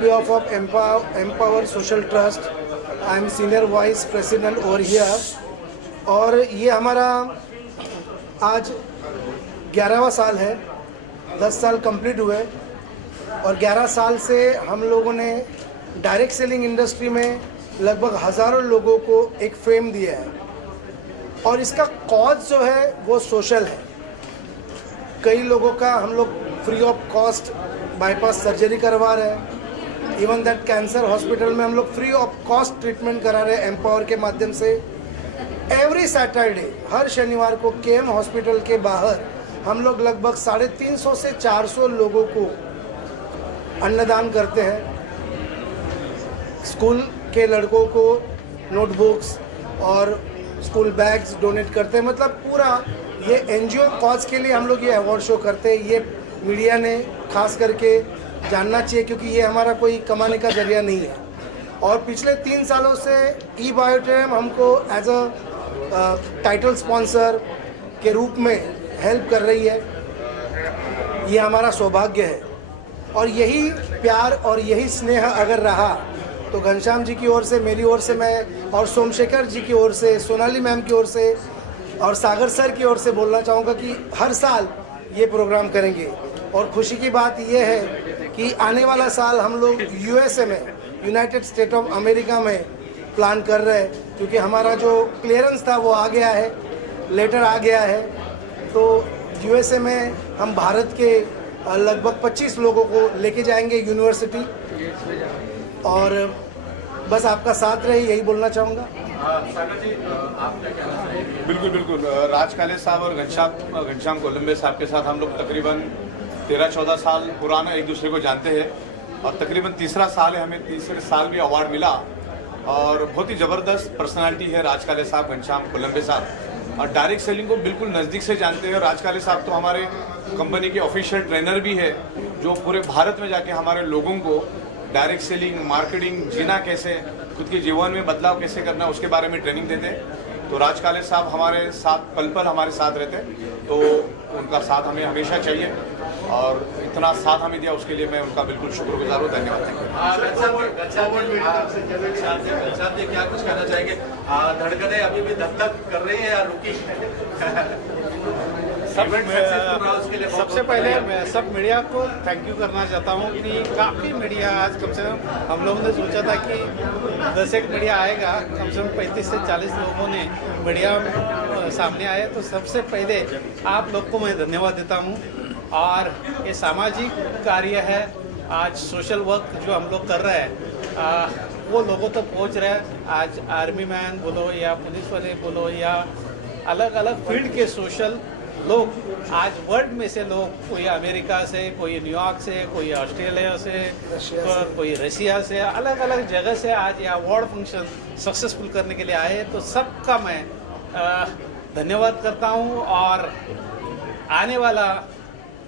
on behalf of Empower Social Trust, I am Senior Vice President over here. और ये हमारा आज 11वां साल है, 10 साल कंप्लीट हुए और 11 साल से हम लोगों ने डायरेक्ट सेलिंग इंडस्ट्री में लगभग हज़ारों लोगों को एक फेम दिया है और इसका कॉज जो है वो सोशल है। कई लोगों का हम लोग free of cost bypass surgery करवा रहे हैं। इवन दैट कैंसर हॉस्पिटल में हम लोग फ्री ऑफ कॉस्ट ट्रीटमेंट करा रहे हैं एम्पावर के माध्यम से। एवरी सैटरडे, हर शनिवार को केएम हॉस्पिटल के बाहर हम लोग लगभग 350 से 400 लोगों को अन्नदान करते हैं। स्कूल के लड़कों को नोटबुक्स और स्कूल बैग्स डोनेट करते हैं। मतलब पूरा ये एनजीओ कॉज के लिए हम लोग ये अवार्ड शो करते हैं। ये मीडिया ने खास करके जानना चाहिए क्योंकि ये हमारा कोई कमाने का जरिया नहीं है। और पिछले 3 सालों से ई बायोटेम हमको एज अ टाइटल स्पॉन्सर के रूप में हेल्प कर रही है। ये हमारा सौभाग्य है और यही प्यार और यही स्नेह अगर रहा तो घनश्याम जी की ओर से, मेरी ओर से मैं और सोमशेखर जी की ओर से, सोनाली मैम की ओर से और सागर सर की ओर से बोलना चाहूँगा कि हर साल ये प्रोग्राम करेंगे। और खुशी की बात ये है कि आने वाला साल हम लोग यूएसए में, यूनाइटेड स्टेट ऑफ अमेरिका में प्लान कर रहे हैं क्योंकि हमारा जो क्लियरेंस था वो आ गया है, लेटर आ गया है। तो यूएसए में हम भारत के लगभग 25 लोगों को लेके जाएंगे यूनिवर्सिटी और बस आपका साथ रहे, यही बोलना चाहूँगा। बिल्कुल बिल्कुल। राज काले साहब और घनश्याम कोलंबे साहब के साथ हम लोग तकरीबन 13-14 साल पुराना एक दूसरे को जानते हैं और तकरीबन तीसरा साल है, हमें तीसरे साल भी अवार्ड मिला और बहुत ही ज़बरदस्त पर्सनालिटी है राज काले साहब, घनश्याम कोलंबे साहब। और डायरेक्ट सेलिंग को बिल्कुल नज़दीक से जानते हैं। राज काले साहब तो हमारे कंपनी के ऑफिशियल ट्रेनर भी है जो पूरे भारत में जाके हमारे लोगों को डायरेक्ट सेलिंग, मार्केटिंग, जीना कैसे, खुद के जीवन में बदलाव कैसे करना, उसके बारे में ट्रेनिंग देते हैं। तो राज काले साहब हमारे साथ पल पल हमारे साथ रहते हैं, तो उनका साथ हमें हमेशा चाहिए और इतना साथ हमें दिया उसके लिए मैं उनका बिल्कुल शुक्रगुजार हूँ। धन्यवाद। क्या कुछ कहना चाहेंगे? धड़कनें अभी भी धक धक कर रही है या रुकी? सबसे पहले मैं सब मीडिया को थैंक यू करना चाहता हूँ कि काफ़ी मीडिया आज कम से कम हम लोगों ने सोचा था कि 10 एक मीडिया आएगा, कम से कम 35 से 40 लोगों ने मीडिया सामने आए। तो सबसे पहले आप लोग को मैं धन्यवाद देता हूँ। और ये सामाजिक कार्य है, आज सोशल वर्क जो हम लोग कर रहे हैं वो लोगों तक पहुँच रहा है। आज आर्मी मैन बोलो या पुलिस वाले बोलो या अलग अलग फील्ड के सोशल लोग, आज वर्ल्ड में से लोग, कोई अमेरिका से, कोई न्यूयॉर्क से, कोई ऑस्ट्रेलिया से, कोई रशिया से, अलग अलग जगह से आज ये अवार्ड फंक्शन सक्सेसफुल करने के लिए आए। तो सबका मैं धन्यवाद करता हूँ। और आने वाला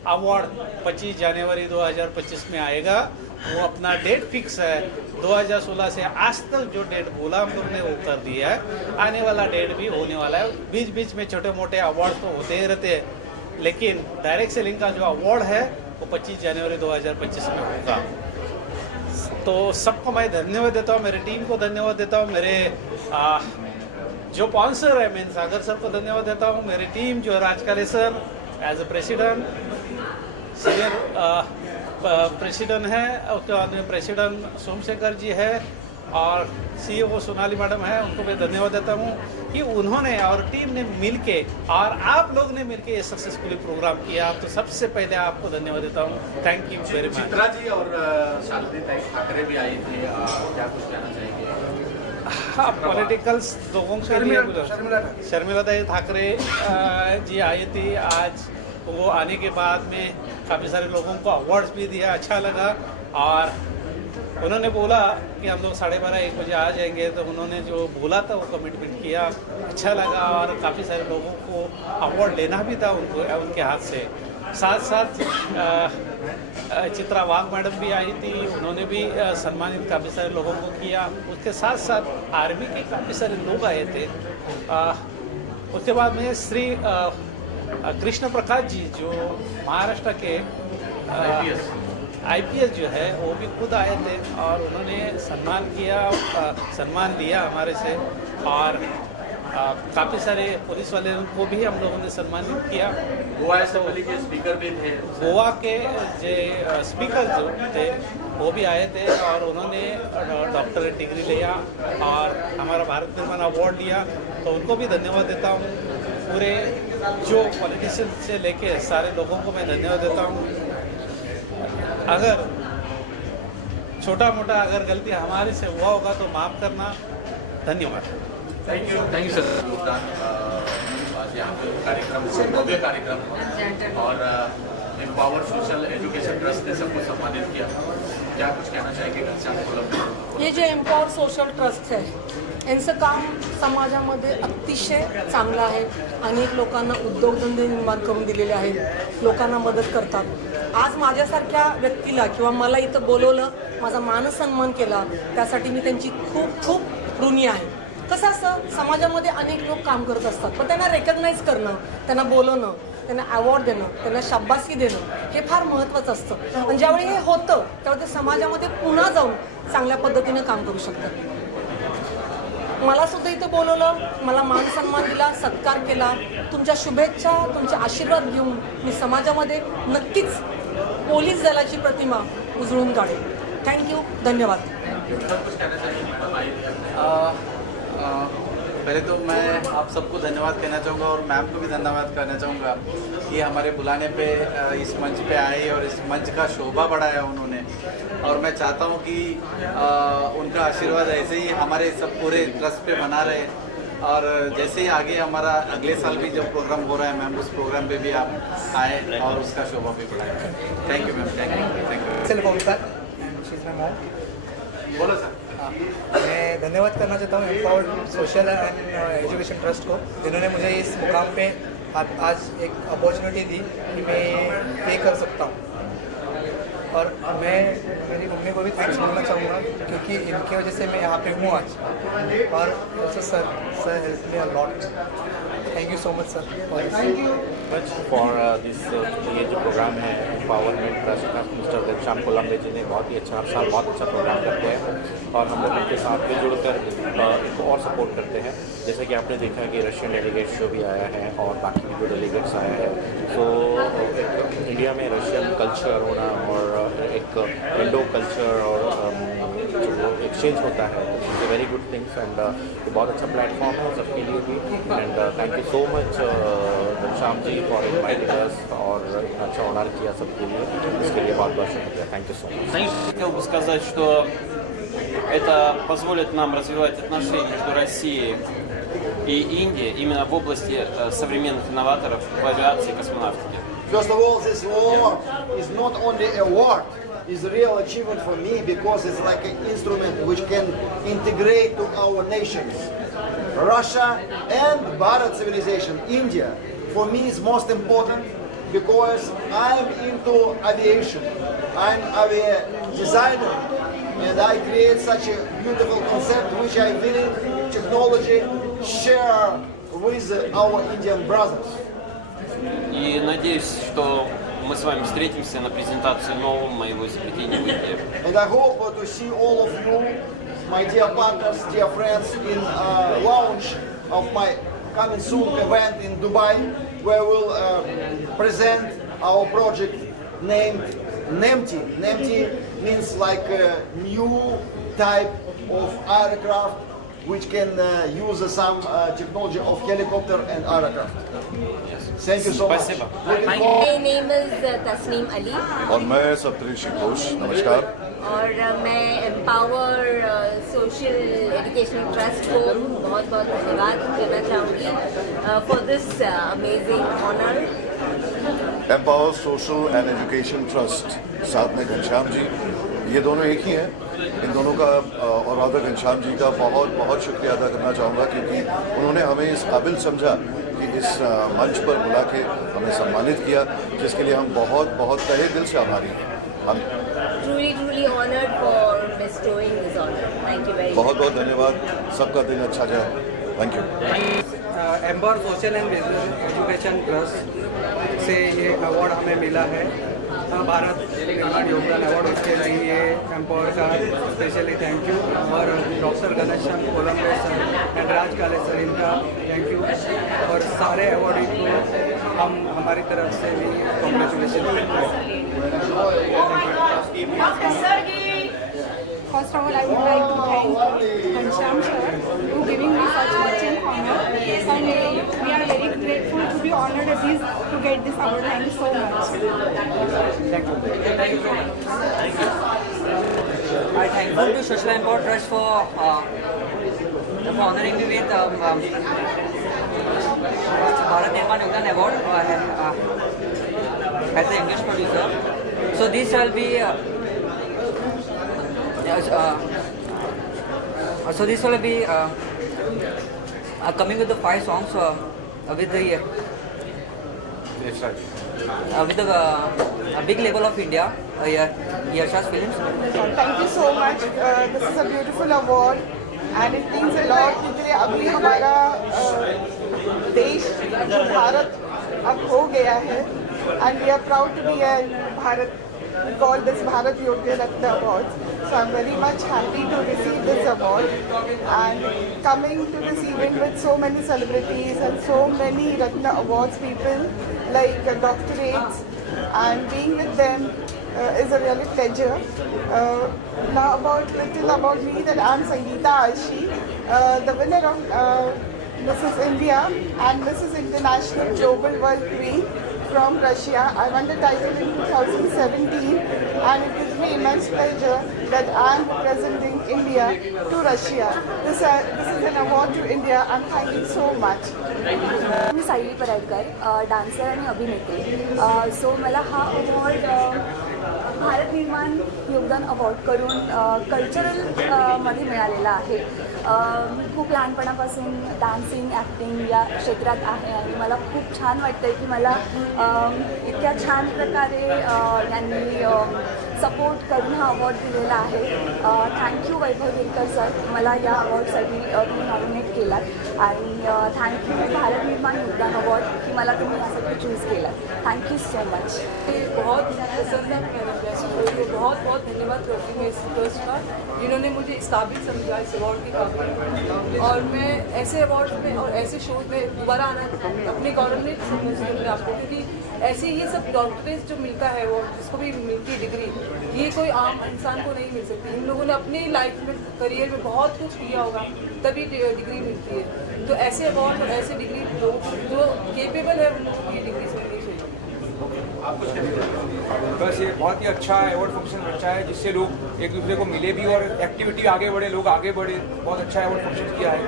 अवार्ड 25 जनवरी 2025 में आएगा। वो अपना डेट फिक्स है, 2016 से आज तक जो डेट बोला हम लोग ने वो कर दिया है। आने वाला डेट भी होने वाला है। बीच बीच में छोटे मोटे अवार्ड तो होते ही रहते हैं, लेकिन डायरेक्ट सेलिंग का जो अवार्ड है वो 25 जनवरी 2025 में होगा। तो सबको मैं धन्यवाद देता हूँ, मेरी टीम को धन्यवाद देता हूँ, मेरे जो स्पॉन्सर है मैं सागर सर को धन्यवाद देता हूँ, मेरी टीम जो Raj Kale sir as a president, senior president है, उसके बाद में प्रेसिडेंट सोमशेखर जी है और सीईओ सोनाली मैडम है, उनको मैं धन्यवाद देता हूँ कि उन्होंने और टीम ने मिलके और आप लोग ने मिलके ये सक्सेसफुली प्रोग्राम किया। तो सबसे पहले आपको धन्यवाद देता हूँ। Thank you very much. Chitra ji और शालिनी ठाकरे भी आई थी, क्या कुछ कहना चाहेंगे? हाँ, पॉलिटिकल्स लोगों के लिए शर्मिला ठाकरे जी आई थी। आज वो आने के बाद में काफ़ी सारे लोगों को अवार्ड्स भी दिया, अच्छा लगा। और उन्होंने बोला कि हम लोग 12:30-1 बजे आ जाएंगे, तो उन्होंने जो बोला था वो कमिटमेंट किया, अच्छा लगा। और काफ़ी सारे लोगों को अवार्ड लेना भी था उनके हाथ से। साथ साथ चित्रा वाघ मैडम भी आई थी, उन्होंने भी सम्मानित काफ़ी सारे लोगों को किया। उसके साथ साथ आर्मी के काफ़ी सारे लोग आए थे। उसके बाद में श्री कृष्ण प्रकाश जी जो महाराष्ट्र के IPS जो है वो भी खुद आए थे और उन्होंने सम्मान दिया हमारे से। और काफ़ी सारे पुलिस वाले को भी हम लोगों ने सम्मानित किया। गोवा असेंबली के स्पीकर भी थे। गोवा के जो स्पीकर जो थे वो भी आए थे और उन्होंने डॉक्टरेट डिग्री लिया और हमारा भारत निर्माण अवार्ड लिया, तो उनको भी धन्यवाद देता हूँ। पूरे जो पॉलिटिशियन से लेके सारे लोगों को मैं धन्यवाद देता हूँ। अगर छोटा मोटा अगर गलती हमारे से हुआ होगा तो माफ़ करना। धन्यवाद। थैंक यू सर योगदान आज यहाँ पे कार्यक्रम भव्य कार्यक्रम और एम्पावर सोशल एजुकेशन ट्रस्ट ने सबको सम्मानित किया। क्या कुछ कहना चाहेंगे घनश्याम कोलंबे? हे जे एम्पॉवर सोशल ट्रस्ट आहे यांचं काम समाजामध्ये अतिशय चांगलं आहे। अनेक लोकांना उद्योगधंदे निर्माण करून दिलेले आहेत, लोकांना मदत करतात। आज माझ्यासारख्या व्यक्तीला किंवा मला इथं बोलवलं, माझा मानसन्मान केला, त्यासाठी मी त्यांची खूप खूप ऋणी आहे। कसं असतं, समाजामध्ये अनेक लोक काम करत असतात, पण त्यांना रेकग्नाइज करणं, त्यांना बोलवणं, त्यांना अवॉर्ड देणं, त्यांना शाबासकी देणं हे फार महत्त्वाचं असतं। आणि ज्यावेळी हे होतं तेव्हा ते समाजामध्ये पुन्हा जाऊन चांगल्या पद्धतीनं काम करू शकतात। मला सुद्धा इथे बोलवलं, मला मान सन्मान दिला, सत्कार केला। तुमच्या शुभेच्छा, तुमचे आशीर्वाद घेऊन मी समाजामध्ये नक्कीच पोलीस दलाची प्रतिमा उजळून काढेन। थँक्यू, धन्यवाद। पहले तो मैं आप सबको धन्यवाद कहना चाहूँगा और मैम को भी धन्यवाद करना चाहूँगा कि हमारे बुलाने पे इस मंच पे आए और इस मंच का शोभा बढ़ाया उन्होंने। और मैं चाहता हूँ कि उनका आशीर्वाद ऐसे ही हमारे सब पूरे ट्रस्ट पे बना रहे और जैसे ही आगे हमारा अगले साल भी जब प्रोग्राम हो रहा है मैम, उस प्रोग्राम पे भी आप आए और उसका शोभा भी बढ़ाए। Thank you ma'am, thank you. बोलो सर। मैं धन्यवाद करना चाहता हूँ empowered social and education trust को, जिन्होंने मुझे इस मुकाम पे आज एक अपॉर्चुनिटी दी कि मैं ये कर सकता हूँ। और मैं मेरी मम्मी को भी थैंक्स बोलना चाहूँगा क्योंकि इनकी वजह से मैं यहाँ पे हूँ आज। और sir help me a lot. Thank you so much sir. Thank you much for this. ये जो प्रोग्राम है एम्पावरमेंट ट्रस्ट का, मिस्टर घनश्याम कोलंबे जी ने बहुत ही अच्छा, हर साल बहुत अच्छा प्रोग्राम करते हैं और हम लोग इनके साथ भी जुड़कर इनको और सपोर्ट करते हैं। जैसे कि आपने देखा कि रशियन डेलीगेट्स जो भी आया है और बाकी भी जो डेलीगेट्स आया है, तो इंडिया में रशियन कल्चर होना और एक इंडो कल्चर और जो एक्सचेंज होता है, it's very good things and बहुत अच्छा प्लेटफॉर्म है सबके लिए भी। And thank you so much Ghanshyam ji for inviting us और अच्छा ऑनर किया सबके लिए, इसके लिए बहुत बहुत शुक्रिया। Thank you so much. Хотел бы сказать, что это позволит нам развивать отношения между Россией и Индией именно в области современных инноваторов в авиации и космонавтике. First of all, this award is not only an award, it's a real achievement for me because it's like an instrument which can integrate to our nations. Russia and Bharat civilization, India, for me is most important because I'm into aviation. I'm a designer and I create such a beautiful concept which I will technology share with our Indian brothers. И надеюсь, что мы с вами встретимся на презентации нового моего изобретения в Индии. And I hope to see all of you, my dear partners, dear friends, in launch of my coming soon event in Dubai, where we'll present our project named NEMTI. NEMTI means like a new type of aircraft which can use some technology of helicopter and aircraft. Thank you so much. Спасибо. My name is Tasneem Ali और मैं सप्तऋषि घोष। नमस्कार। और मैं empower social educational trust को बहुत बहुत धन्यवाद देना चाहूँगी for this amazing honour. Empower social and education trust, साथ में घनश्याम जी, ये दोनों एक ही हैं। इन दोनों का और राधा घनश्याम जी का बहुत बहुत शुक्रिया अदा करना चाहूँगा क्योंकि उन्होंने हमें इस काबिल समझा कि इस मंच पर बुला के हमें सम्मानित किया, जिसके लिए हम बहुत बहुत तहे दिल से आभारी हैं। हम truly honored for bestowing this honor. Thank you very much. बहुत बहुत धन्यवाद। सबका दिन अच्छा जाए। Thank you. Empower social and education trust से ये अवार्ड हमें मिला है भारत निर्माण योगदान अवार्ड उसके लिए एम्पावर का स्पेशली थैंक यू, और doctor Ghanshyam Kolambe sir and Raj Kale sir इनका थैंक यू, और सारे अवार्डी को हम हमारी तरफ से भी congratulation. First of all, I would like to thank Ghanshyam sir for giving me such much an honor, and we are very grateful to be honored at this to get this award. Thank you so much. Thank you. I thankful to Social Empower Trust for honoring me with Bharat Nirman Yogdan Award as the English producer. So this will be coming with the 5 songs with the a big label of India, Yashas Films. Thank you so much. This is a beautiful award and it means a lot क्योंकि अभी हमारा देश जो भारत अब हो गया है, and we are proud to be a Bharat. We call this Bharat Yogya Ratna Awards. So I'm very much happy to receive this award and coming to this event with so many celebrities and so many Ratna Awards people like doctorates, and being with them is a really pleasure. Now little about me, that I'm Sangeeta Aishi, the winner of Mrs. India and Mrs. International Global World Queen from Russia. I won the title in 2017 and it gives me immense pleasure that I am representing India to Russia. This is an award to India and thank you so much. Me Sayali Paradkar, dancer आणि अभिनेत्री. सो मला हा award Bharat निर्माण योगदान अवॉर्डकडून cultural मध्ये मिळालेला आहे. मी खूप लहानपणापासून डान्सिंग ॲक्टिंग या क्षेत्रात आहे आणि मला खूप छान वाटतं आहे की मला इतक्या छान प्रकारे यांनी सपोर्ट करून हा अवॉर्ड दिलेला आहे. थँक्यू वैभव गिरकर सर, मला या अवॉर्डसाठी तुम्ही नॉमिनेट केलात आणि थँक्यू भारत निर्माण योगदान अवॉर्ड की मला तुम्ही यासाठी चूज केलात. Thank you so much. बहुत पसंद है, मैं बहुत बहुत धन्यवाद करती हूँ इस ट्रस्ट का जिन्होंने मुझे इस काबिल समझा इस अवार्ड के काबिल, और मैं ऐसे अवार्ड में और ऐसे शोज में दोबारा आना अपने गवर्नमेंट समझती हूँ आपको, क्योंकि ऐसे ये सब डॉक्टरेट जो मिलता है वो जिसको भी मिलती है डिग्री, ये कोई आम इंसान को नहीं मिल सकती. इन लोगों ने अपनी लाइफ में करियर में बहुत कुछ किया होगा तभी डिग्री मिलती है. तो ऐसे अवार्ड और ऐसे डिग्री लोग जो केपेबल है उन लोगों को ये डिग्री मिलनी चाहिए. बस ये बहुत ही अच्छा अवार्ड फंक्शन अच्छा है जिससे लोग एक दूसरे को मिले भी और एक्टिविटी आगे बढ़े, लोग आगे बढ़े. बहुत अच्छा अवार्ड फंक्शन किया है,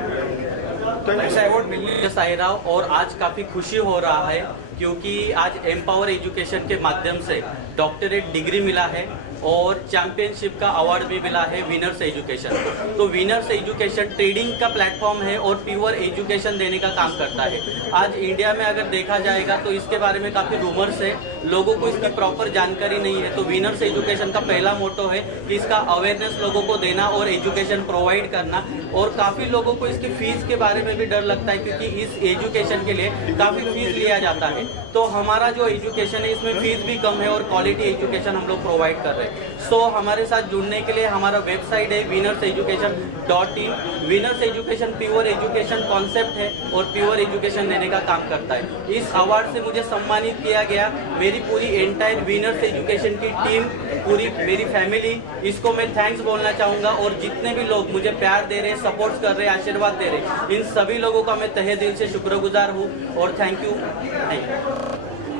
तो ऐसा अवार्ड मिलने साहिराव. और आज काफ़ी खुशी हो रहा है क्योंकि आज एम्पावर एजुकेशन के माध्यम से डॉक्टरेट डिग्री मिला है और चैंपियनशिप का अवार्ड भी मिला है विनर्स एजुकेशन. तो विनर्स एजुकेशन ट्रेडिंग का प्लेटफॉर्म है और प्योर एजुकेशन देने का काम करता है. आज इंडिया में अगर देखा जाएगा तो इसके बारे में काफ़ी रूमर्स है, लोगों को इसकी प्रॉपर जानकारी नहीं है. तो विनर्स एजुकेशन का पहला मोटो है कि इसका अवेयरनेस लोगों को देना और एजुकेशन प्रोवाइड करना. और काफ़ी लोगों को इसकी फीस के बारे में भी डर लगता है क्योंकि इस एजुकेशन के लिए काफ़ी फीस लिया जाता है. तो हमारा जो एजुकेशन है इसमें फीस भी कम है और क्वालिटी एजुकेशन हम लोग प्रोवाइड कर रहे हैं. सो हमारे साथ जुड़ने के लिए हमारा वेबसाइट है winnerseducation.in. Winners education pure education concept है और प्योर एजुकेशन देने का काम करता है. इस अवार्ड से मुझे सम्मानित किया गया. मेरी पूरी एंटायर विनर्स एजुकेशन की टीम, पूरी मेरी फैमिली, इसको मैं थैंक्स बोलना चाहूँगा. और जितने भी लोग मुझे प्यार दे रहे हैं, सपोर्ट कर रहे हैं, आशीर्वाद दे रहे हैं, इन सभी लोगों का मैं तहे दिल से शुक्रगुजार हूँ और थैंक यू.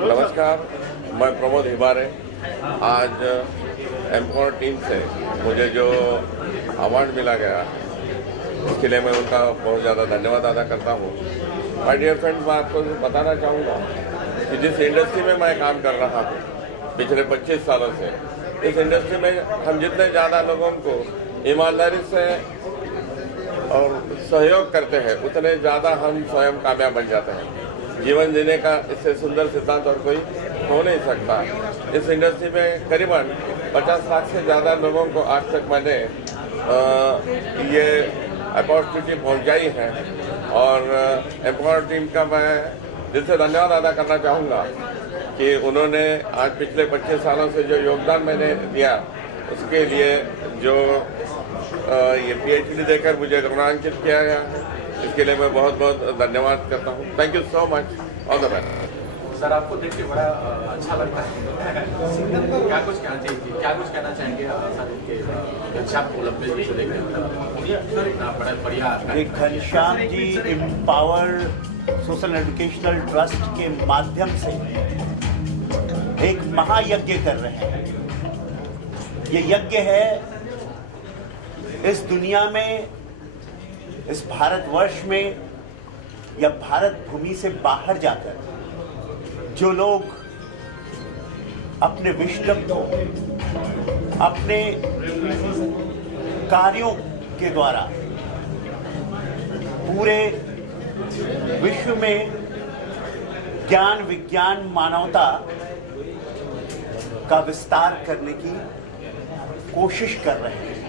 नमस्कार, मैं प्रमोद हिबारे. आज एम्पावर टीम से मुझे जो अवार्ड मिला गया उसके लिए मैं उनका बहुत ज़्यादा धन्यवाद अदा करता हूँ. माय डियर फ्रेंड्स, मैं आपको बताना चाहूँगा कि जिस इंडस्ट्री में मैं काम कर रहा हूँ पिछले 25 सालों से, इस इंडस्ट्री में हम जितने ज़्यादा लोगों को ईमानदारी से और सहयोग करते हैं उतने ज़्यादा हम स्वयं कामयाब बन जाते हैं. जीवन जीने का इससे सुंदर सिद्धांत और कोई हो नहीं सकता. इस इंडस्ट्री में करीबन 50 लाख से ज़्यादा लोगों को आज तक मैंने ये अपॉर्चुनिटी पहुंचाई है और एम्पावर टीम का मैं दिल से धन्यवाद अदा करना चाहूँगा. कि उन्होंने आज पिछले 25 सालों से जो योगदान मैंने दिया उसके लिए जो ये PhD देकर मुझे गौरवान्वित किया गया है, इसके लिए मैं बहुत बहुत धन्यवाद करता हूँ। Thank you so much, all the best. Sir आपको देख के बड़ा अच्छा लगता है, क्या कुछ कहना चाहेंगे सर इनके घनश्याम कोलंबे जी को देख के इतना बड़ा बढ़िया Ghanshyam ji empower social educational trust के माध्यम से एक महायज्ञ कर रहे हैं। ये यज्ञ है इस दुनिया में, इस भारतवर्ष में या भारत भूमि से बाहर जाकर जो लोग अपने विजडम को अपने कार्यों के द्वारा पूरे विश्व में ज्ञान विज्ञान मानवता का विस्तार करने की कोशिश कर रहे हैं।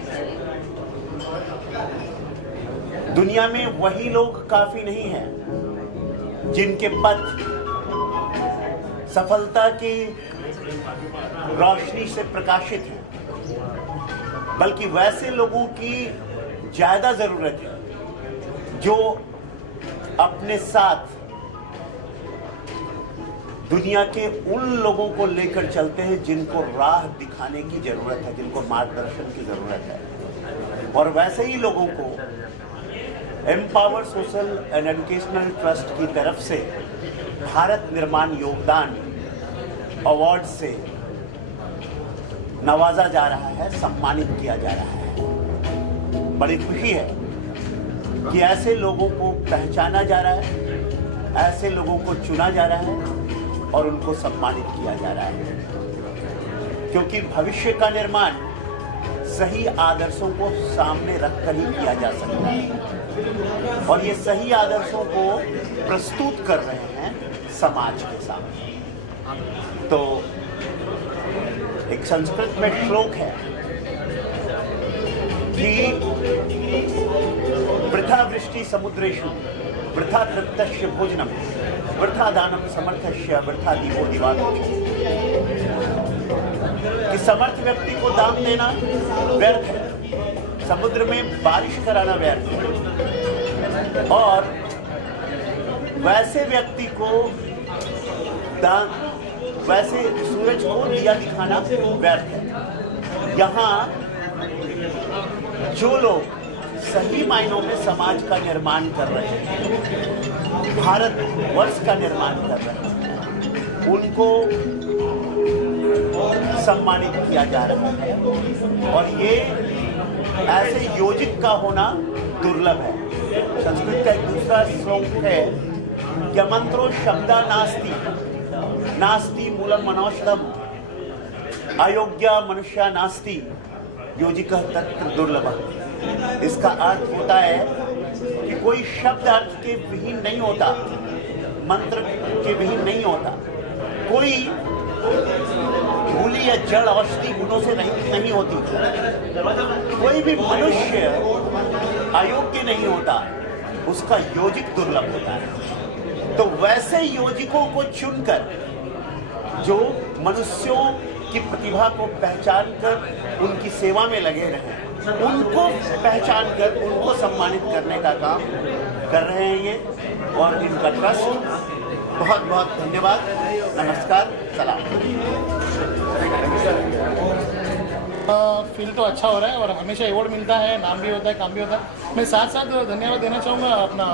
दुनिया में वही लोग काफी नहीं हैं जिनके पथ सफलता की रोशनी से प्रकाशित है, बल्कि वैसे लोगों की ज्यादा जरूरत है जो अपने साथ दुनिया के उन लोगों को लेकर चलते हैं जिनको राह दिखाने की जरूरत है, जिनको मार्गदर्शन की जरूरत है। और वैसे ही लोगों को empower social and educational trust की तरफ से भारत निर्माण योगदान अवार्ड से नवाजा जा रहा है, सम्मानित किया जा रहा है। बड़ी खुशी है कि ऐसे लोगों को पहचाना जा रहा है, ऐसे लोगों को चुना जा रहा है और उनको सम्मानित किया जा रहा है, क्योंकि भविष्य का निर्माण सही आदर्शों को सामने रखकर ही किया जा सकता है। और ये सही आदर्शों को प्रस्तुत कर रहे हैं समाज के सामने। तो एक संस्कृत में श्लोक है कि वृथा वृष्टि समुद्रेषु वृथा तृप्तस्य भोजनम वृथा दानम समर्थस्य वृथा दीपो दिवालोक। कि समर्थ व्यक्ति को दान देना व्यर्थ है, समुद्र में बारिश कराना व्यर्थ है, और वैसे व्यक्ति को दान, वैसे सूरज को दिया दिखाना व्यर्थ है। यहाँ जो लोग सही मायनों में समाज का निर्माण कर रहे हैं, भारत वर्ष का निर्माण कर रहे हैं, उनको सम्मानित किया जा रहा है। और ये ऐसे योजित का होना दुर्लभ है। संस्कृत का एक दूसरा श्लोक है कि मंत्रो शब्दा नास्ति नास्ति मूलम मनौषधम अयोग्य मनुष्य नास्ति योजिका तत्र दुर्लभ। इसका अर्थ होता है कि कोई शब्द अर्थ के विहीन नहीं होता, मंत्र के विहीन नहीं होता, कोई मूली या जड़ औषधि गुणों से नहीं होती, कोई भी मनुष्य अयोग्य नहीं होता, उसका योजिक दुर्लभ होता है। तो वैसे योजिकों को चुनकर जो मनुष्यों की प्रतिभा को पहचान कर उनकी सेवा में लगे रहे, उनको पहचान कर उनको सम्मानित करने का काम कर रहे हैं ये, और इनका ट्रस्ट। बहुत बहुत धन्यवाद, नमस्कार, सलाम। फील तो अच्छा हो रहा है और हमेशा अवार्ड मिलता है, नाम भी होता है, काम भी होता है। मैं साथ साथ धन्यवाद देना चाहूँगा अपना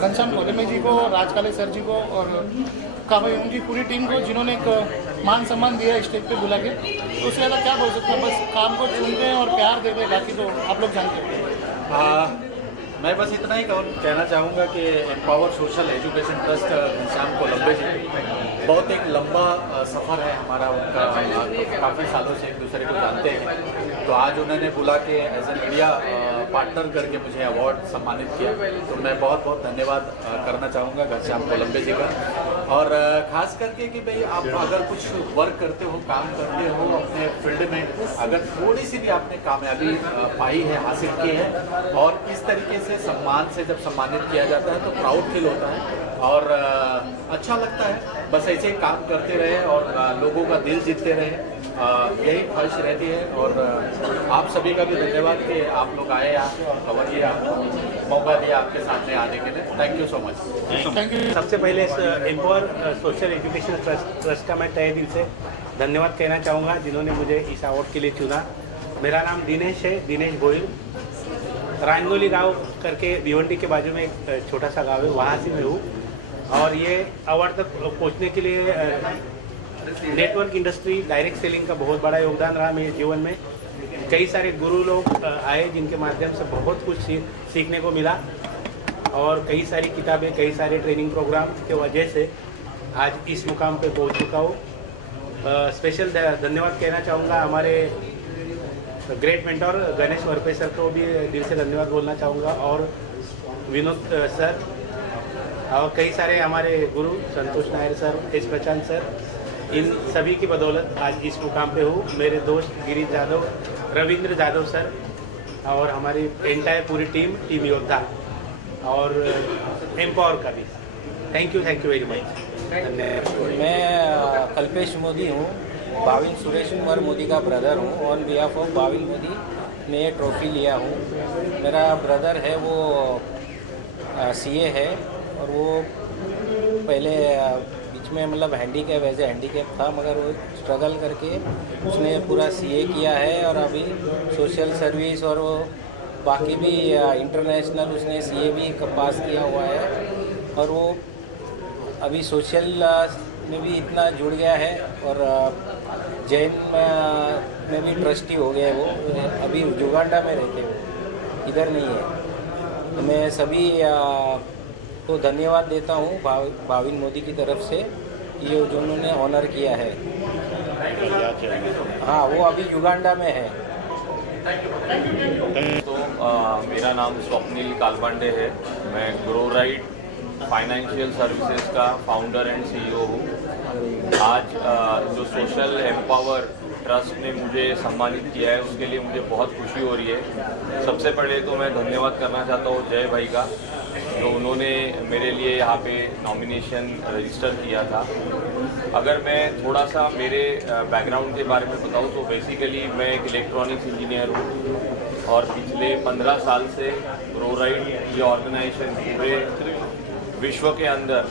घनश्याम कोलंबे जी को, राजकाले सर जी को और काफी उनकी पूरी टीम को, जिन्होंने एक मान सम्मान दिया स्टेज पे बुला के। तो उससे ज़्यादा क्या बोल सकते हैं, बस काम को चुनते हैं और प्यार देते हैं, बाकी तो आप लोग जानते हैं। मैं बस इतना ही कहना चाहूँगा कि empower social education trust Ghanshyam Kolambe ji, बहुत एक लंबा सफ़र है हमारा उनका, काफ़ी सालों से एक दूसरे को जानते हैं। तो आज उन्होंने बुला के एज ए मीडिया पार्टनर करके मुझे अवार्ड सम्मानित किया, तो मैं बहुत बहुत धन्यवाद करना चाहूँगा घनश्याम कोलंबे जी का। और ख़ास करके कि भाई आप अगर कुछ वर्क करते हो, काम करते हो अपने फील्ड में, अगर थोड़ी सी भी आपने कामयाबी पाई है, हासिल की है, और इस तरीके से सम्मान से जब सम्मानित किया जाता है तो प्राउड फील होता है और अच्छा लगता है। बस ऐसे ही काम करते रहे और लोगों का दिल जीतते रहे, यही ख्वाहिश रहती है। और आप सभी का भी धन्यवाद कि आप लोग आए, आप कवर किया, मौका दिया आपके सामने आने के लिए। Thank you so much. Thank you. सबसे पहले एम्पावर सोशल एजुकेशन ट्रस्ट का मैं तहे दिल से धन्यवाद कहना चाहूँगा जिन्होंने मुझे इस अवार्ड के लिए चुना। मेरा नाम दिनेश है, दिनेश गोयल। रायनगोली गांव करके भिवंडी के बाजू में एक छोटा सा गांव है, वहाँ से मैं हूँ। और ये अवार्ड तक पहुँचने के लिए नेटवर्क इंडस्ट्री, डायरेक्ट सेलिंग का बहुत बड़ा योगदान रहा मेरे जीवन में। कई सारे गुरु लोग आए जिनके माध्यम से बहुत कुछ सीखने को मिला, और कई सारी किताबें, कई सारे ट्रेनिंग प्रोग्राम के वजह से आज इस मुकाम पे पहुंच चुका हूँ। स्पेशल धन्यवाद कहना चाहूँगा हमारे great mentor Ganesh Varpe sir को भी दिल से धन्यवाद बोलना चाहूँगा, और विनोद सर, और कई सारे हमारे गुरु संतोष नायर सर, एस प्रशांत सर, इन सभी की बदौलत आज इस मुकाम पे हूँ। मेरे दोस्त गिरीश जादव, रविंद्र जादव सर, और हमारी एंटायर पूरी टीम योद्धा और एम्पावर का भी थैंक यू वेरी मच। धन्यवाद। मैं कल्पेश मोदी हूँ, भाविन सुरेश कुमार मोदी का ब्रदर हूँ। On behalf of Bhavin Modi मैं ये ट्रॉफी लिया हूँ। मेरा ब्रदर है वो सीए है, और वो पहले बीच में मतलब हैंडीकैप था, मगर वो स्ट्रगल करके उसने पूरा सीए किया है, और अभी सोशल सर्विस और वो बाकी भी इंटरनेशनल उसने सीए भी पास किया हुआ है, और वो अभी सोशल में भी इतना जुड़ गया है, और जैन में भी ट्रस्टी हो गया है। वो अभी युगांडा में रहते हो, इधर नहीं है। तो मैं सभी को धन्यवाद देता हूँ भाविन मोदी की तरफ से, ये जो उन्होंने ऑनर किया है। हाँ, वो अभी युगांडा में है। तो मेरा नाम स्वप्निल कालपांडे है। मैं ग्रो राइट फाइनेंशियल सर्विसेज का फाउंडर एंड सीईओ हूँ। आज जो सोशल एम्पावर ट्रस्ट ने मुझे सम्मानित किया है उसके लिए मुझे बहुत खुशी हो रही है। सबसे पहले तो मैं धन्यवाद करना चाहता हूँ जय भाई का, जो उन्होंने मेरे लिए यहाँ पे नॉमिनेशन रजिस्टर किया था। अगर मैं थोड़ा सा मेरे बैकग्राउंड के बारे में बताऊँ तो बेसिकली मैं एक इलेक्ट्रॉनिक्स इंजीनियर हूँ, और पिछले 15 साल से ग्रो राइट ये ऑर्गेनाइजेशन पूरे विश्व के अंदर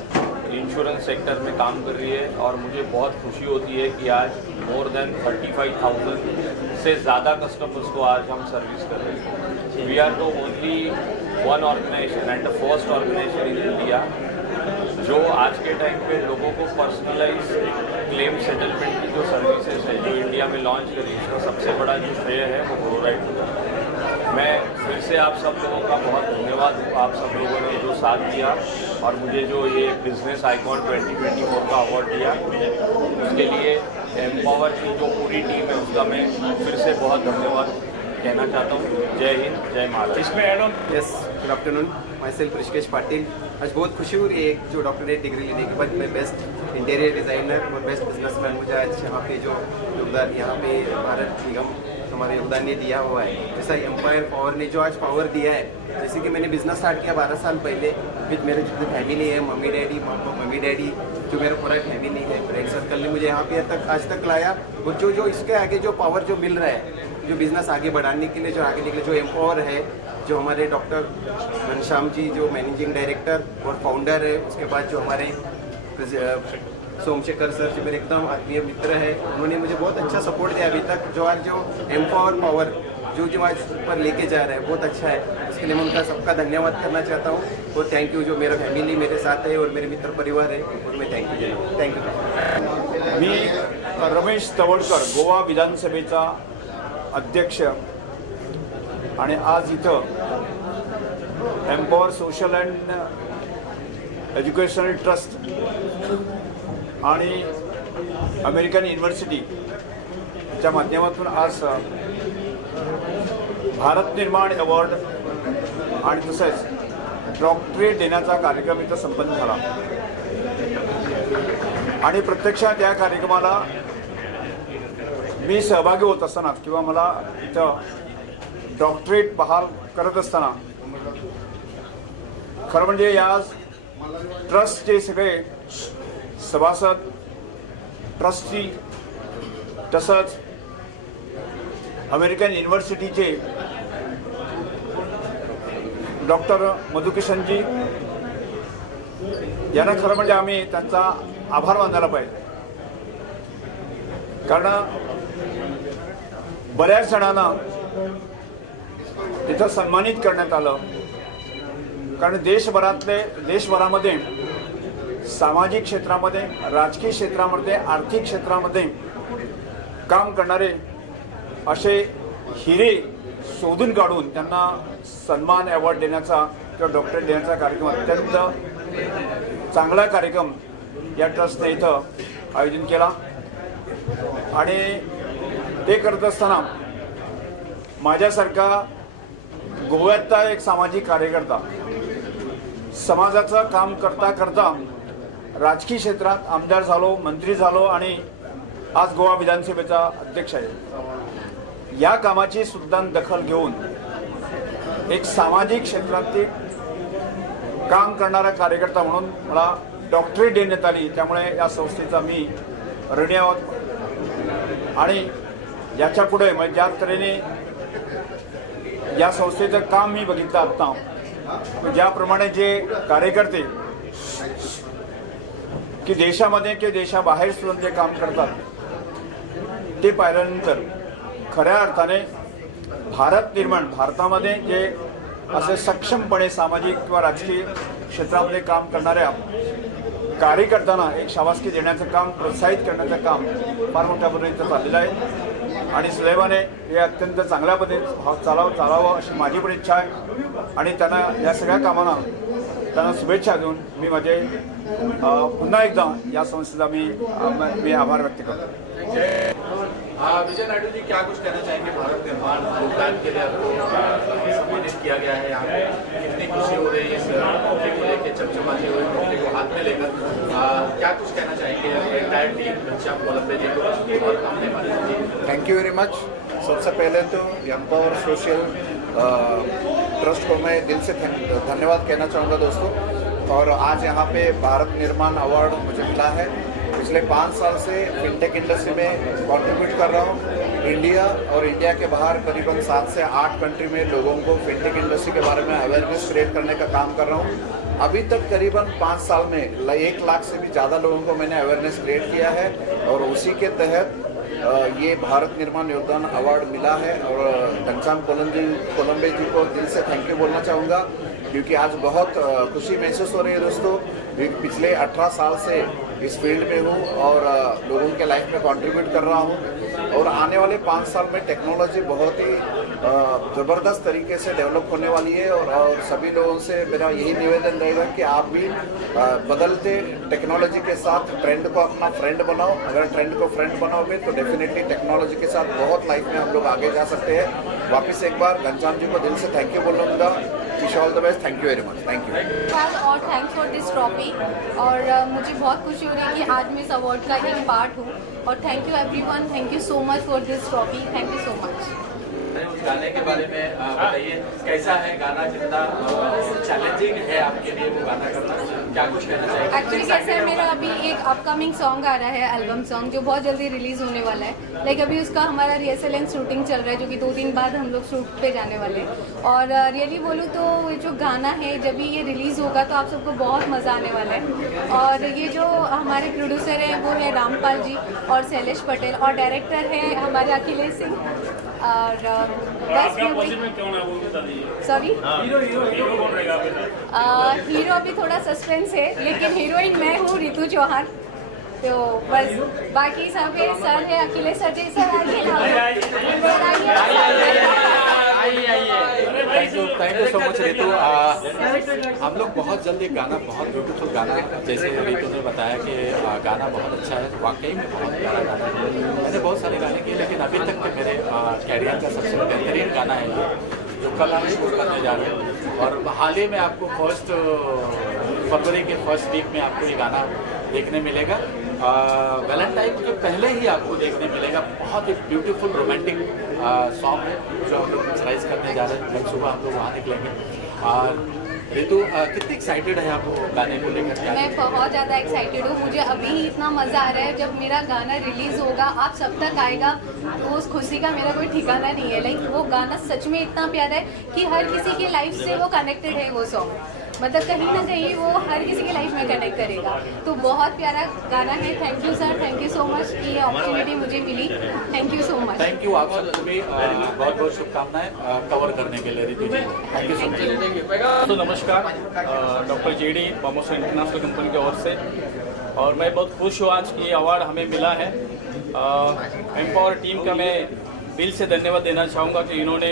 इंश्योरेंस सेक्टर में काम कर रही है। और मुझे बहुत खुशी होती है कि आज मोर देन 35,000 से ज़्यादा कस्टमर्स को आज हम सर्विस कर रहे हैं। We are the only one organisation and the first organisation in India जो आज के टाइम पे लोगों को पर्सनलाइज क्लेम सेटलमेंट की जो सर्विसेज है जो इंडिया में लॉन्च करी, इसका सबसे बड़ा जो श्रेय है वो ग्रो राइट होगा। मैं फिर से आप सब लोगों का बहुत धन्यवाद हूँ, आप सब लोगों ने जो साथ दिया और मुझे जो ये बिजनेस आइकॉन 2024 का अवार्ड दिया, उसके लिए एम्पावर की जो पूरी टीम है उसका मैं फिर से बहुत धन्यवाद कहना चाहता हूँ। जय हिंद, जय महाराष्ट्र। इसमें add on yes, good afternoon, my self Rishikesh Patil. आज बहुत खुशी हो रही है एक जो डॉक्टरेट डिग्री लेने के बाद मैं बेस्ट इंटीरियर डिज़ाइनर और बेस्ट बिजनेसमैन मुझे आज यहाँ पे जो योगदान यहाँ पे भारत निगम हमारे योगदान ने दिया हुआ है। जैसा एम्पायर पावर ने जो आज पावर दिया है, जैसे कि मैंने बिजनेस स्टार्ट किया 12 साल पहले विद मेरे जितनी फैमिली है, मम्मी डैडी जो मेरा पूरा फैमिली है, फ्रेंड सर्कल ने मुझे यहाँ पे आज तक लाया। और जो इसके आगे जो पावर जो मिल रहा है, जो बिज़नेस आगे बढ़ाने के लिए जो आगे निकले जो एम्पावर है, जो हमारे डॉक्टर घनश्याम जी जो मैनेजिंग डायरेक्टर और फाउंडर है, उसके बाद जो हमारे सोमशेखर सर जो मेरे एकदम आत्मीय मित्र है, उन्होंने मुझे बहुत अच्छा सपोर्ट दिया अभी तक। जो आज जो एम्पावर पावर जो आज पर लेके जा रहा है बहुत अच्छा है, इसके लिए मैं उनका सबका धन्यवाद करना चाहता हूँ। और थैंक यू जो मेरा फैमिली मेरे साथ है और मेरे मित्र परिवार है, और मैं थँक यू। मी रमेश तवडकर, गोवा विधानसभेचा अध्यक्ष, आणि आज इथं empower social and educational trust आणि अमेरिकन युनिव्हर्सिटीच्या माध्यमातून आज भारत निर्माण अवॉर्ड आणि तसेच डॉक्टरेट देण्याचा कार्यक्रम इथं संपन्न झाला आणि प्रत्यक्षात या कार्यक्रमाला मी सहभागी होत असताना किंवा मला इथं डॉक्टरेट बहाल करत असताना खरं म्हणजे या ट्रस्टचे सगळे सभासद ट्रस्टी तसंच अमेरिकन युनिव्हर्सिटीचे डॉक्टर मधुकिशनजी यांना खरं म्हणजे आम्ही त्यांचा आभार मानायला पाहिजे, कारण बऱ्याच जणांना तिथं सन्मानित करण्यात आलं, कारण देशभरामध्ये सामाजिक क्षेत्रामध्ये, राजकीय क्षेत्रामध्ये, आर्थिक क्षेत्रामध्ये काम करणारे असे हिरे शोधून काढून त्यांना सन्मान अवॉर्ड देण्याचा किंवा डॉक्टरेट देण्याचा कार्यक्रम अत्यंत चांगला कार्यक्रम या ट्रस्टने इथं आयोजन केला आणि ते करत असताना माझ्यासारखा गोव्यातला एक सामाजिक कार्यकर्ता समाजाचं काम करता करता राजकीय क्षेत्रात आमदार झालो, मंत्री झालो आणि आज गोवा विधानसभेचा अध्यक्ष आहे। या कामाची सुद्धा दखल घेऊन एक सामाजिक क्षेत्रातील काम करणारा कार्यकर्ता म्हणून मला डॉक्टरेट देण्यात आली, त्यामुळे या संस्थेचा मी ऋणी आहोत आणि याच्या पुढे म्हणजे ज्या तऱ्हेने या संस्थेचं काम मी बघितलं आता, ज्याप्रमाणे जे कार्यकर्ते की देशामध्ये किंवा देशाबाहेर सुद्धा जे काम करतात ते पाहिल्यानंतर खऱ्या अर्थाने भारतामध्ये जे असे सक्षमपणे सामाजिक किंवा राजकीय क्षेत्रामध्ये काम करणाऱ्या कार्यकर्त्यांना एक शाबासकी देण्याचं काम, प्रोत्साहित करण्याचं काम फार मोठ्या पद्धतीनं चाललेलं आहे आणि सुदैवाने हे अत्यंत चांगल्या पद्धतीने चालावं अशी माझी पण इच्छा आहे आणि त्यांना या सगळ्या कामांना त्यांना शुभेच्छा देऊन मी माझे पुन्हा एकदा या संस्थेचा मी आभार व्यक्त करतो। विजय नायडू जी, क्या कुछ कहना चाहेंगे? भारत निर्माण योगदान के लिए आपको सम्मानित किया गया है, यहाँ पे कितनी खुशी हो रही है इस ट्रॉफी को लेकर, चमचमाती हुई ट्रॉफी को हाथ में लेकर, क्या कुछ कहना चाहेंगे एंटायर टीम घनश्याम कोलंबे जी को और काम वाले जी? Thank you very much. सबसे पहले तो एम्पावर सोशल ट्रस्ट को मैं दिल से धन्यवाद कहना चाहूँगा दोस्तों। और आज यहाँ पे भारत निर्माण अवार्ड मुझे मिला है। पिछले 5 साल से फिनटेक इंडस्ट्री में कंट्रीब्यूट कर रहा हूँ। इंडिया और इंडिया के बाहर करीबन 7 से 8 कंट्री में लोगों को फिनटेक इंडस्ट्री के बारे में अवेयरनेस क्रिएट करने का काम कर रहा हूँ। अभी तक करीबन 5 साल में 1 लाख से भी ज़्यादा लोगों को मैंने अवेयरनेस क्रिएट किया है और उसी के तहत ये भारत निर्माण योगदान अवार्ड मिला है। और घनश्याम कोलंबे जी को दिल से थैंक यू बोलना चाहूँगा, क्योंकि आज बहुत खुशी महसूस हो रही है दोस्तों। पिछले 18 साल से इस फील्ड में हूँ और लोगों के लाइफ में कंट्रीब्यूट कर रहा हूँ और आने वाले 5 साल में टेक्नोलॉजी बहुत ही ज़बरदस्त तरीके से डेवलप होने वाली है। और सभी लोगों से मेरा यही निवेदन रहेगा कि आप भी बदलते टेक्नोलॉजी के साथ ट्रेंड को अपना फ्रेंड बनाओ। अगर ट्रेंड को फ्रेंड बनाओगे तो डेफिनेटली टेक्नोलॉजी के साथ बहुत लाइफ में हम लोग आगे जा सकते हैं। वापस एक बार घनश्याम जी को दिल से थैंक यू बोलूँगा। Wish all the best. Thank you very much. Thank you और थैंक्स फॉर दिस ट्रॉफी। और मुझे बहुत खुशी हो रही है कि आज मैं इस अवार्ड का एक पार्ट हूँ। और thank you everyone, thank you so much for this trophy. Thank you so much. गाने के बारे में बताइए, कैसा है गाना, कितना चैलेंजिंग है आपके लिए वो गाना करना, क्या कुछ कहना चाहिए? एक्चुअली कैसा है, मेरा अभी एक अपकमिंग सॉन्ग आ रहा है, एल्बम सॉन्ग, जो बहुत जल्दी रिलीज होने वाला है। लाइक अभी उसका हमारा रिहर्सल एंड शूटिंग चल रहा है, जो कि 2 दिन बाद हम लोग शूट पे जाने वाले हैं। और रियली बोलूँ तो जो गाना है, जब भी ये रिलीज़ होगा तो आप सबको बहुत मज़ा आने वाला है। और ये जो हमारे प्रोड्यूसर हैं वो है रामपाल जी और शैलेश पटेल, और डायरेक्टर है हमारे अखिलेश सिंह। और बस सॉरी, हीरो अभी थोड़ा सस्पेंस है, लेकिन हीरोइन मैं हूँ, रितु चौहान। तो बस बाकी सब सर है, अखिलेश सर जी। सर आइए ना, thank you so much Ritu. हम लोग बहुत जल्दी गाना, बहुत ब्यूटीफुल गाना, जैसे रितु ने बताया कि गाना बहुत अच्छा है, वाकई में बहुत प्यारा गाना है। मैंने बहुत सारे गाने किए, लेकिन अभी तक के मेरे कैरियर का सबसे बेहतरीन गाना है ये, जो कल हम शुरू करने जा रहे हैं। और हाल ही में आपको फरवरी के फर्स्ट वीक में आपको ये गाना देखने मिलेगा। वैलेंटाइन के पहले ही आपको देखने मिलेगा। बहुत ही ब्यूटीफुल रोमांटिक सॉन्ग है जो हम लोग पिक्चराइज करने जा रहे हैं। कल सुबह हम लोग वहाँ निकलेंगे। और रितु कितनी एक्साइटेड है आप गाने को लेकर? मैं बहुत ज़्यादा एक्साइटेड हूँ। मुझे अभी ही इतना मज़ा आ रहा है, जब मेरा गाना रिलीज़ होगा, आप सब तक आएगा, तो उस खुशी का मेरा कोई ठिकाना नहीं है। लाइक वो गाना सच में इतना प्यारा है कि हर किसी के लाइफ से वो कनेक्टेड है। वो सॉन्ग मतलब कहीं ना कहीं वो हर किसी के लाइफ में कनेक्ट करेगा। तो बहुत प्यारा गाना है। Thank you sir, thank you so much कि ये अपॉर्चुनिटी मुझे मिली। Thank you so much. Thank you. आप सबको भी बहुत बहुत शुभकामनाएं कवर करने के लिए Ritu ji. Thank you so much. तो नमस्कार, doctor JD Bombay international company की ओर से, और मैं बहुत खुश हूँ आज कि ये अवार्ड हमें मिला है। एम्पावर टीम का मैं दिल से धन्यवाद देना चाहूँगा कि इन्होंने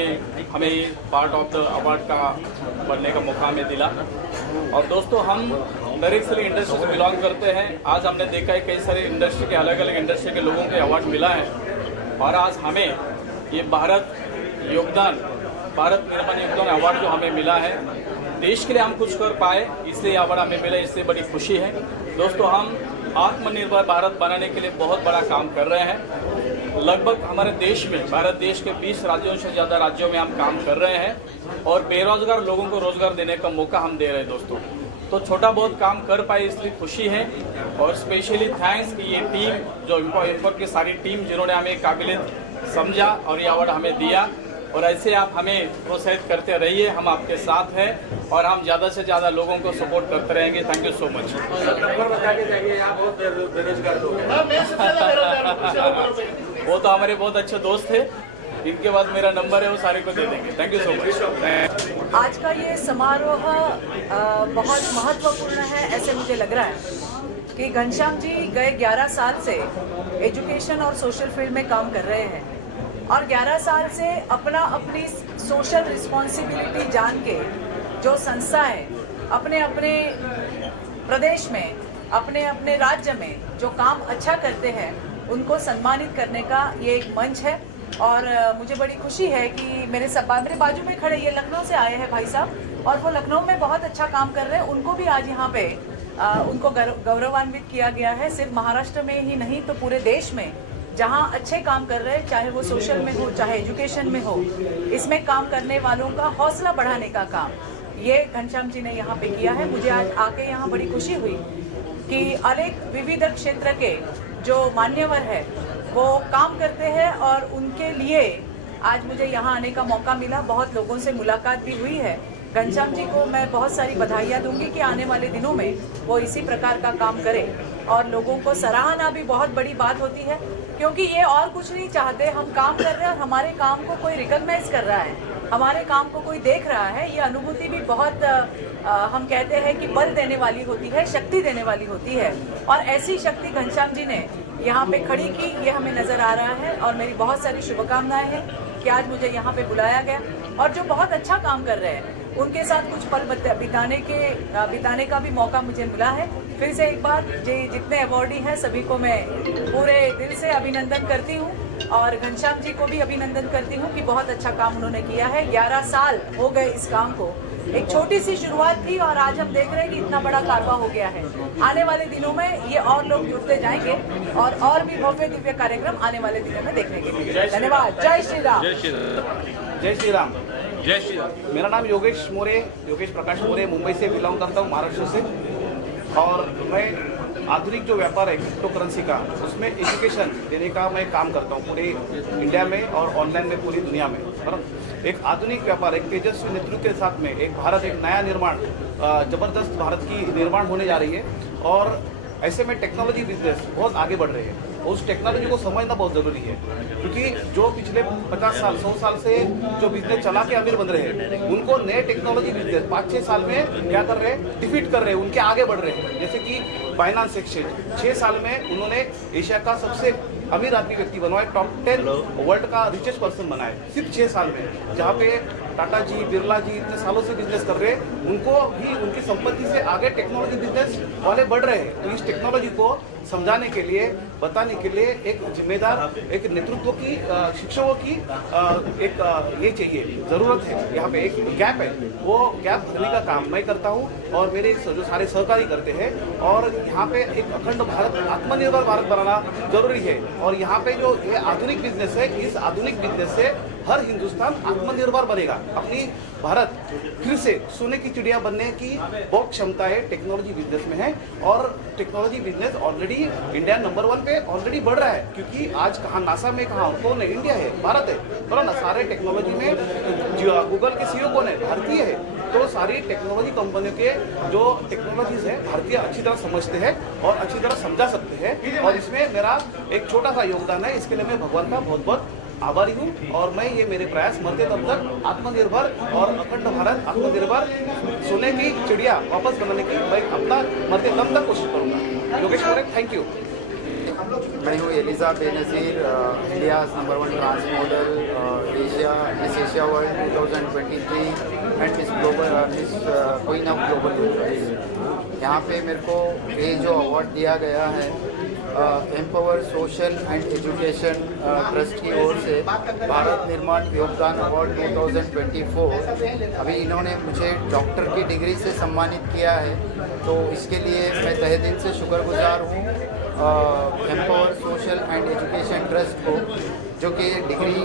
हमें पार्ट ऑफ द अवार्ड का बनने का मौका हमें दिला। और दोस्तों, हम डायरेक्टली इंडस्ट्री से बिलोंग करते हैं। आज हमने देखा है कई सारे इंडस्ट्री के, अलग अलग इंडस्ट्री के लोगों को अवार्ड मिला है, और आज हमें ये भारत निर्माण योगदान अवार्ड जो हमें मिला है, देश के लिए हम कुछ कर पाए, इसलिए अवार्ड हमें मिला, इससे बड़ी खुशी है। दोस्तों, हम आत्मनिर्भर भारत बनाने के लिए बहुत बड़ा काम कर रहे हैं। लगभग हमारे देश में, भारत देश के 20 राज्यों से ज़्यादा राज्यों में हम काम कर रहे हैं, और बेरोजगार लोगों को रोजगार देने का मौका हम दे रहे हैं दोस्तों। तो छोटा बहुत काम कर पाए, इसलिए खुशी है। और स्पेशली थैंक्स कि ये टीम, जो एम्पावर की सारी टीम, जिन्होंने हमें काबिलियत समझा और ये अवार्ड हमें दिया। और ऐसे आप हमें प्रोत्साहित करते रहिए, हम आपके साथ हैं, और हम ज़्यादा से ज़्यादा लोगों को सपोर्ट करते रहेंगे। Thank you so much. Number बता के जाइए, यहाँ बहुत बेरोजगार लोग हैं। वो तो हमारे बहुत अच्छे दोस्त थे, इनके बाद मेरा नंबर है, वो सारे को दे देंगे। Thank you so much. आज का ये समारोह बहुत महत्वपूर्ण है, ऐसे मुझे लग रहा है कि घनश्याम जी गए 11 साल से एजुकेशन और सोशल फील्ड में काम कर रहे हैं, और 11 साल से अपनी सोशल रिस्पॉन्सिबिलिटी जान के जो संस्थाएं अपने अपने प्रदेश में, अपने अपने राज्य में जो काम अच्छा करते हैं, उनको सम्मानित करने का ये एक मंच है। और मुझे बड़ी खुशी है कि मेरे बाजू में खड़े ये लखनऊ से आए हैं भाई साहब, और वो लखनऊ में बहुत अच्छा काम कर रहे हैं। उनको भी आज यहाँ पे उनको गौरवान्वित किया गया है। सिर्फ महाराष्ट्र में ही नहीं, तो पूरे देश में जहाँ अच्छे काम कर रहे हैं, चाहे वो सोशल में हो, चाहे एजुकेशन में हो, इसमें काम करने वालों का हौसला बढ़ाने का काम ये घनश्याम जी ने यहाँ पे किया है। मुझे आज आके यहाँ बड़ी खुशी हुई कि अनेक विविध क्षेत्र के जो मान्यवर है वो काम करते हैं, और उनके लिए आज मुझे यहाँ आने का मौका मिला। बहुत लोगों से मुलाकात भी हुई है। घनश्याम जी को मैं बहुत सारी बधाइयाँ दूंगी कि आने वाले दिनों में वो इसी प्रकार का काम करें, और लोगों को सराहना भी बहुत बड़ी बात होती है, क्योंकि ये और कुछ नहीं चाहते। हम काम कर रहे हैं और हमारे काम को कोई रिकॉग्नाइज कर रहा है, हमारे काम को कोई देख रहा है। ये अनुभूति भी बहुत हम कहते हैं कि बल देने वाली होती है, शक्ति देने वाली होती है, और ऐसी शक्ति घनश्याम जी ने यहाँ पे खड़ी की, ये हमें नजर आ रहा है। और मेरी बहुत सारी शुभकामनाएं हैं कि आज मुझे यहाँ पे बुलाया गया, और जो बहुत अच्छा काम कर रहे हैं उनके साथ कुछ पल बिताने का भी मौका मुझे मिला है। फिर से एक बार जितने अवॉर्डी हैं सभी को मैं पूरे दिल से अभिनंदन करती हूँ, और घनश्याम जी को भी अभिनंदन करती हूँ कि बहुत अच्छा काम उन्होंने किया है। 11 साल हो गए इस काम को, एक छोटी सी शुरुआत थी, और आज हम देख रहे हैं कि इतना बड़ा कारवा हो गया है। आने वाले दिनों में ये और लोग जुड़ते जाएंगे, और भी भव्य दिव्य कार्यक्रम आने वाले दिनों में देखने के लिए। धन्यवाद। जय श्री राम। जय श्री राम। जय श्री राम। मेरा नाम योगेश प्रकाश मोरे, मुंबई से बिलोंग करता हूँ, महाराष्ट्र से। और मैं आधुनिक जो व्यापार है क्रिप्टो करेंसी का, उसमें एजुकेशन देने का मैं काम करता हूँ पूरे इंडिया में और ऑनलाइन में पूरी दुनिया में। एक आधुनिक व्यापार, एक तेजस्वी नेतृत्व के साथ में एक नया निर्माण, जबरदस्त भारत की निर्माण होने जा रही है। और ऐसे में टेक्नोलॉजी बिजनेस बहुत आगे बढ़ रही है, उस टेक्नोलॉजी को समझना बहुत ज़रूरी है, क्योंकि जो पिछले 50 साल 100 साल से जो बिजनेस चला के अमीर बन रहे हैं, उनको नए टेक्नोलॉजी बिजनेस 5-6 साल में क्या कर रहे हैं, डिफीट कर रहे हैं, उनके आगे बढ़ रहे हैं। जैसे कि फाइनेंस एक्सचेंज 6 साल में उन्होंने एशिया का सबसे अमीर आदमी व्यक्ति बनवाए, टॉप 10 वर्ल्ड का रिचेस्ट पर्सन बनाए सिर्फ 6 साल में, जहाँ पे टाटा जी, बिरला जी इतने सालों से बिजनेस कर रहे हैं, उनको भी उनकी संपत्ति से आगे टेक्नोलॉजी बिजनेस वाले बढ़ रहे हैं। तो इस टेक्नोलॉजी को समझाने के लिए, बताने के लिए एक जिम्मेदार, एक नेतृत्व की, शिक्षकों की एक ये चाहिए, ज़रूरत है। यहाँ पे एक गैप है, वो गैप भरने का काम मैं करता हूँ और मेरे जो सारे सहकारी करते हैं। और यहाँ पे एक अखंड भारत, आत्मनिर्भर भारत बनाना जरूरी है। और यहाँ पे जो ये आधुनिक बिजनेस है, इस आधुनिक बिजनेस से हर हिंदुस्तान आत्मनिर्भर बनेगा। अपनी भारत फिर से सोने की चिड़िया बनने की बहुत क्षमताएं टेक्नोलॉजी बिजनेस में है। और technology business already India number 1 पे ऑलरेडी बढ़ रहा है, क्योंकि आज कहाँ नासा में कहाँ कौन है? इंडिया है, भारत है, बड़ा ना। सारे टेक्नोलॉजी में गूगल के सीईओ कौन है? भारतीय है। तो सारी टेक्नोलॉजी कंपनियों के जो टेक्नोलॉजीज है भारतीय अच्छी तरह समझते हैं और अच्छी तरह समझा सकते हैं। और इसमें मेरा एक छोटा सा योगदान है, इसके लिए मैं भगवान का बहुत बहुत आभारी हूँ। और मैं ये मेरे प्रयास मरते दम तक आत्मनिर्भर और अखंड भारत, आत्मनिर्भर सोने की चिड़िया वापस बनाने की मैं अपना मरते दम तक कोशिश करूँगा। Yogesh More, thank you. मैं हूँ Eliza Benazir, India's number 1 trans model, Asia, Miss Asia World 2023 and Miss Global, Miss Queen of Global. यहाँ पे मेरे को ये जो अवार्ड दिया गया है empower social and education trust की ओर से, भारत निर्माण योगदान अवार्ड 2024, अभी इन्होंने मुझे डॉक्टर की डिग्री से सम्मानित किया है। तो इसके लिए मैं तहे दिल से शुक्रगुजार हूँ empower social and education trust को, जो कि डिग्री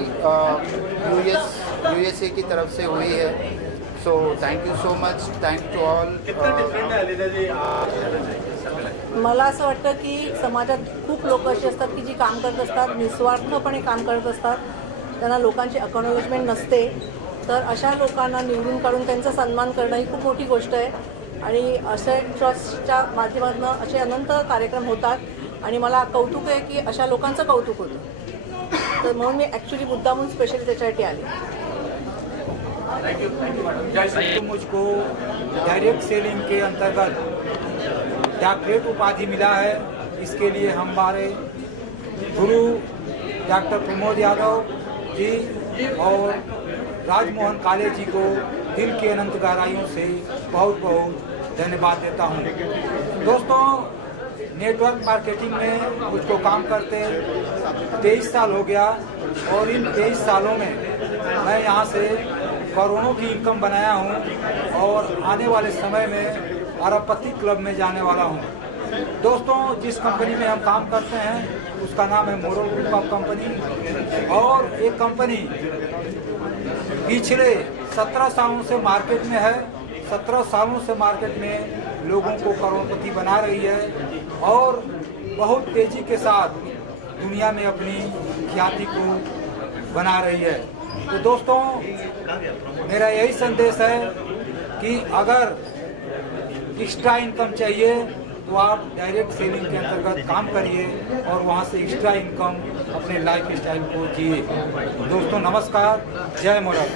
USA की तरफ से हुई है। So thank you so much, thank to all. मला असं वाटतं की समाजात खूप लोक अशी असतात की जी काम करत असतात, निस्वार्थपणे काम करत असतात, त्यांना लोकांची अकनॉलेजमेंट नसते। तर अशा लोकांना निवडून काढून त्यांचा सन्मान करणं ही खूप मोठी गोष्ट आहे। आणि असे ट्रस्टच्या माध्यमातून असे अनंत कार्यक्रम होतात आणि मला कौतुक आहे की अशा लोकांचं कौतुक होतं। तर म्हणून मी ॲक्च्युली मुद्दामून स्पेशली त्याच्यासाठी आले। मुझको डायरेक्ट सेलिंग के अंतर्गत डॉक्टरेट उपाधि मिला है। इसके लिए हमारे गुरु डॉक्टर प्रमोद यादव जी और राजमोहन काले जी को दिल की अनंत गहराइयों से बहुत बहुत धन्यवाद देता हूँ। दोस्तों, नेटवर्क मार्केटिंग में मुझको काम करते 23 साल हो गया और इन 23 सालों में मैं यहाँ से करोड़ों की इनकम बनाया हूँ और आने वाले समय में अरबपति क्लब में जाने वाला हूँ। दोस्तों, जिस कंपनी में हम काम करते हैं उसका नाम है मोरल ग्रुप ऑफ कंपनी। और एक कंपनी पिछले 17 सालों से मार्केट में है, 17 सालों से मार्केट में लोगों को करोड़पति बना रही है और बहुत तेज़ी के साथ दुनिया में अपनी ख्याति को बना रही है। तो दोस्तों, मेरा यही संदेश है कि अगर एक्स्ट्रा इनकम चाहिए तो आप डायरेक्ट सेलिंग के अंतर्गत काम करिए और वहाँ से एक्स्ट्रा इनकम अपने लाइफ स्टाइल को जिए। दोस्तों नमस्कार, जय मोरल।